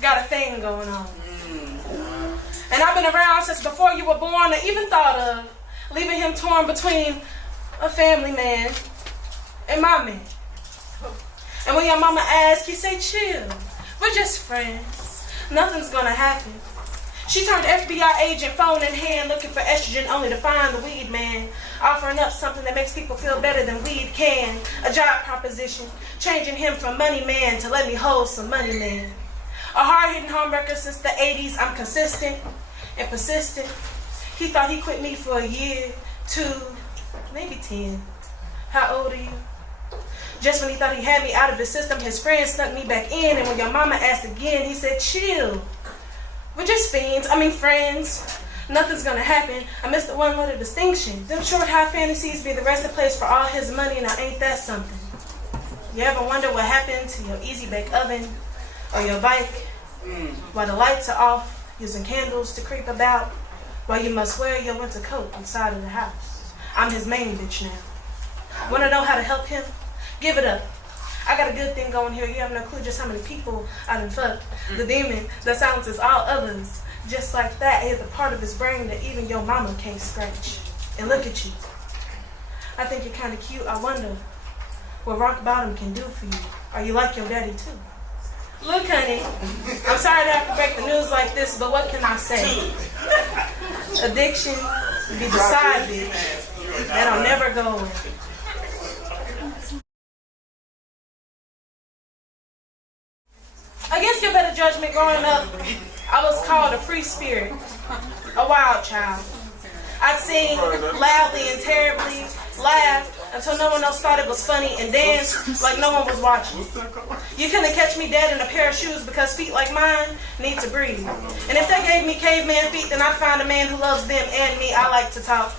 got a thing going on. And I've been around since before you were born, or even thought of leaving him torn between a family man and my man. And when your mama asked, you say, chill, we're just friends. Nothing's gonna happen. She turned FBI agent, phone in hand, looking for estrogen only to find the weed man, offering up something that makes people feel better than weed can. A job proposition, changing him from money man to let me hold some money man. A hard-hitting homewrecker since the 80s, I'm consistent and persistent. He thought he quit me for a year, 2, maybe 10. How old are you? Just when he thought he had me out of his system, his friends snuck me back in, and when your mama asked again, he said, chill. We're just friends. Nothing's gonna happen. I missed the one little distinction. Them short high fantasies be the resting place for all his money, now ain't that something? You ever wonder what happened to your easy bake oven or your bike while the lights are off, using candles to creep about, while you must wear your winter coat inside of the house? I'm his main bitch now. Wanna know how to help him? Give it up. I got a good thing going here. You have no clue just how many people I done fucked. The demon that silences all others. Just like that is a part of his brain that even your mama can't scratch. And look at you. I think you're kind of cute. I wonder what rock bottom can do for you. Are you like your daddy too? Look, honey, I'm sorry to have to break the news like this, but what can I say? Addiction be the side bitch that'll never go away. Against your better judgment, growing up, I was called a free spirit, a wild child. I'd sing loudly and terribly, laughed until no one else thought it was funny, and danced like no one was watching. You couldn't catch me dead in a pair of shoes because feet like mine need to breathe. And if they gave me caveman feet, then I'd find a man who loves them and me. I like to talk.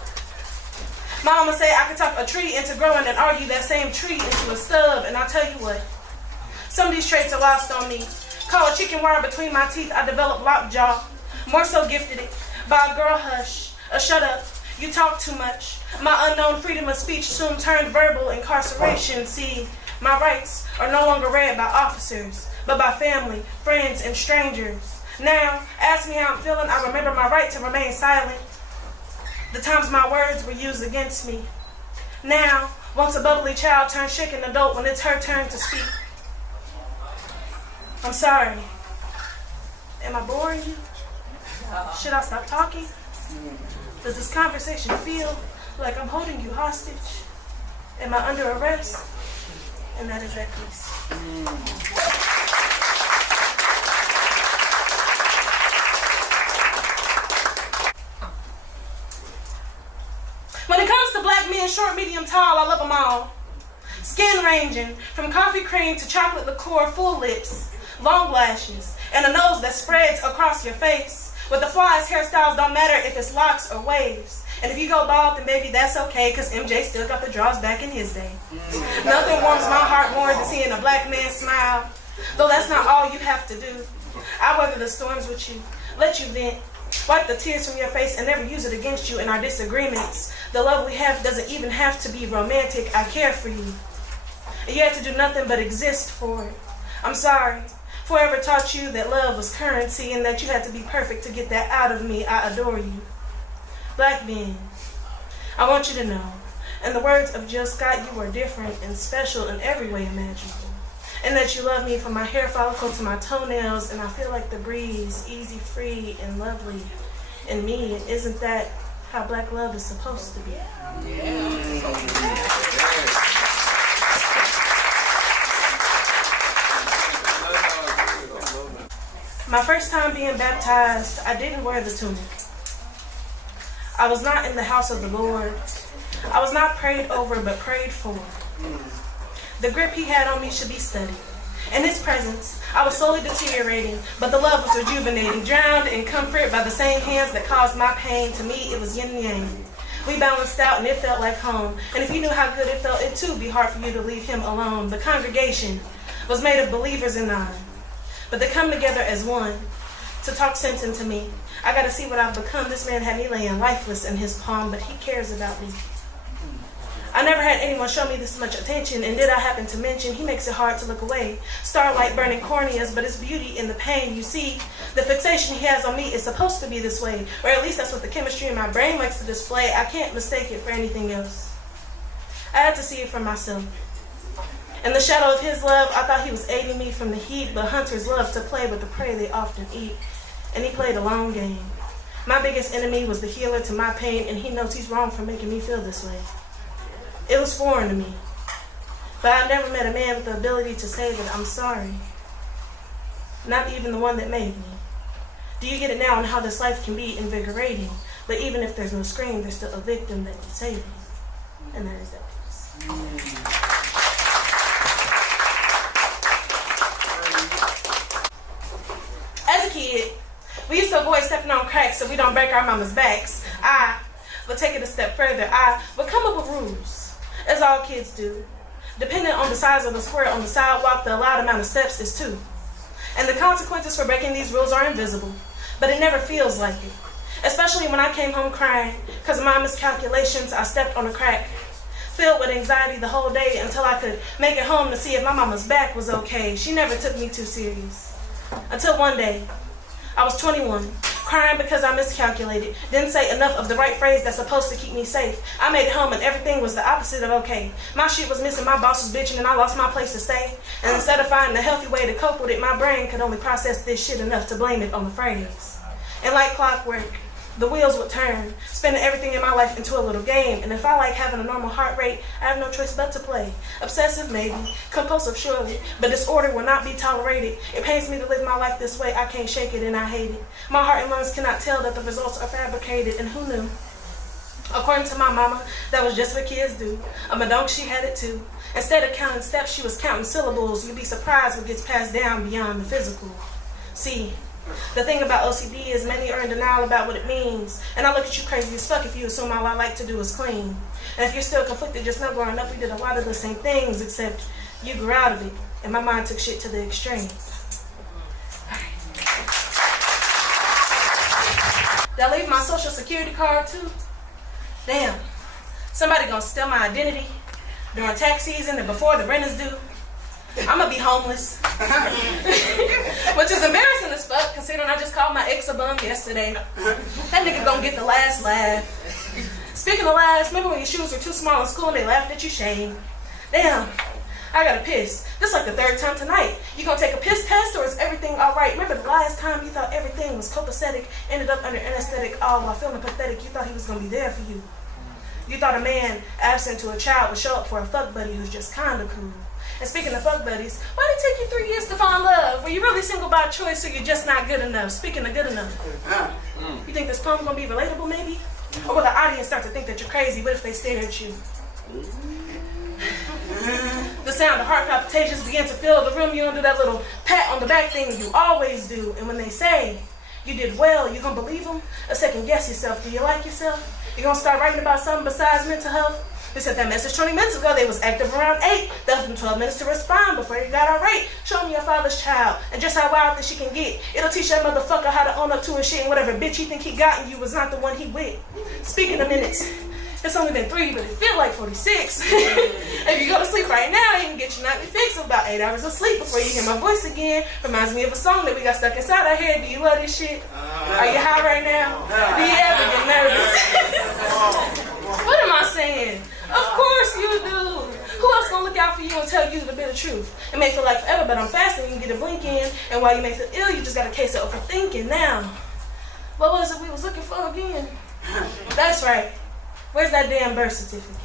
My mama said I could talk a tree into growing and argue that same tree into a stub, and I'll tell you what. Some of these traits are lost on me. Call a chicken wire between my teeth, I developed lockjaw. More so gifted it by a girl hush, a shut up, you talk too much. My unknown freedom of speech soon turned verbal incarceration. See, my rights are no longer read by officers, but by family, friends, and strangers. Now, ask me how I'm feeling, I remember my right to remain silent. The times my words were used against me. Now, once a bubbly child turns shaken adult when it's her turn to speak. I'm sorry. Am I boring you? Should I stop talking? Does this conversation feel like I'm holding you hostage? Am I under arrest? And that is that piece. When it comes to black men, short, medium, tall, I love them all. Skin ranging from coffee cream to chocolate liqueur, full lips, long lashes, and a nose that spreads across your face. With the flies, hairstyles don't matter if it's locks or waves. And if you go bald, then baby, that's okay, because MJ still got the draws back in his day. Nothing warms my heart more than seeing a black man smile. Though that's not all you have to do. I weather the storms with you, let you vent, wipe the tears from your face, and never use it against you in our disagreements. The love we have doesn't even have to be romantic. I care for you. And you have to do nothing but exist for it. I'm sorry. Whoever taught you that love was currency and that you had to be perfect to get that out of me, I adore you. Black men, I want you to know, in the words of Jill Scott, you are different and special in every way imaginable. And that you love me from my hair follicle to my toenails, and I feel like the breeze, easy, free, and lovely in me. Isn't that how black love is supposed to be? My first time being baptized, I didn't wear the tunic. I was not in the house of the Lord. I was not prayed over, but prayed for. The grip he had on me should be studied. In his presence, I was slowly deteriorating, but the love was rejuvenating, drowned in comfort by the same hands that caused my pain. To me, it was yin and yang. We balanced out, and it felt like home. And if you knew how good it felt, it'd too be hard for you to leave him alone. The congregation was made of believers in I. But they come together as one to talk sense into me. I got to see what I've become. This man had me laying lifeless in his palm, but he cares about me. I never had anyone show me this much attention, and did I happen to mention, he makes it hard to look away. Starlight burning corneas, but it's beauty in the pain. You see, the fixation he has on me is supposed to be this way, or at least that's what the chemistry in my brain likes to display. I can't mistake it for anything else. I had to see it for myself. In the shadow of his love, I thought he was aiding me from the heat, but hunters love to play with the prey they often eat, and he played a long game. My biggest enemy was the healer to my pain, and he knows he's wrong for making me feel this way. It was foreign to me, but I never met a man with the ability to say that I'm sorry. Not even the one that made me. Do you get it now on how this life can be invigorating? But even if there's no scream, there's still a victim that can save me. And that is that piece. As a kid, we used to avoid stepping on cracks so we don't break our mama's backs. I would take it a step further. I would come up with rules. As all kids do. Depending on the size of the square on the sidewalk, the allowed amount of steps is 2. And the consequences for breaking these rules are invisible, but it never feels like it. Especially when I came home crying, because of my miscalculations, I stepped on a crack. Filled with anxiety the whole day until I could make it home to see if my mama's back was okay. She never took me too serious. Until one day, I was 21, crying because I miscalculated, didn't say enough of the right phrase that's supposed to keep me safe. I made it home and everything was the opposite of okay. My shit was missing, my boss was bitching, and I lost my place to stay. And instead of finding a healthy way to cope with it, my brain could only process this shit enough to blame it on the phrase. And like clockwork, the wheels would turn, spinning everything in my life into a little game. And if I like having a normal heart rate, I have no choice but to play. Obsessive, maybe. Compulsive, surely. But disorder will not be tolerated. It pains me to live my life this way. I can't shake it and I hate it. My heart and lungs cannot tell that the results are fabricated. And who knew? According to my mama, that was just what kids do. A madonk, she had it too. Instead of counting steps, she was counting syllables. You'd be surprised what gets passed down beyond the physical. See, the thing about OCD is many are in denial about what it means. And I look at you crazy as fuck if you assume all I like to do is clean. And if you're still conflicted, just know growing up we did a lot of the same things, except you grew out of it. And my mind took shit to the extreme. Did I leave my social security card too? Damn. Somebody gonna steal my identity during tax season and before the rent is due. I'm gonna be homeless. Which is embarrassing as fuck, considering I just called my ex a bum yesterday. That nigga gonna get the last laugh. Speaking of laughs, remember when your shoes were too small in school and they laughed at you, shame? Damn, I gotta piss. This is like the 3rd time tonight. You gonna take a piss test or is everything alright? Remember the last time you thought everything was copacetic, ended up under anesthetic, all while feeling pathetic? You thought he was gonna be there for you. You thought a man absent to a child would show up for a fuck buddy who's just kinda cool. And speaking of fuck buddies, why did it take you 3 years to find love? Were you really single by choice or you're just not good enough? Speaking of good enough, you think this poem gonna be relatable maybe? Or will the audience start to think that you're crazy? What if they stare at you? The sound of heart palpitations begin to fill the room. You don't do that little pat on the back thing you always do. And when they say you did well, you gonna believe them? Or second guess yourself? Do you like yourself? You gonna start writing about something besides mental health? They sent that message 20 minutes ago. They was active around 8. That was them 12 minutes to respond before you got irate. Show me your father's child and just how wild that she can get. It'll teach that motherfucker how to own up to his shit, and whatever bitch he think he got in you was not the one he with. Speaking of minutes, it's only been 3, but it feel like 46. If you go to sleep right now, you can get your nightly fix of about 8 hours of sleep before you hear my voice again. Reminds me of a song that we got stuck inside our head. Do you love this shit? Are you high right now? Do you ever get nervous? What am I saying? Of course you do. Who else gonna look out for you and tell you the bitter truth? It may feel like forever, but I'm fasting. You can get a blink in, and while you may feel ill, you just got a case of overthinking. Now, what was it we was looking for again? That's right. Where's that damn birth certificate?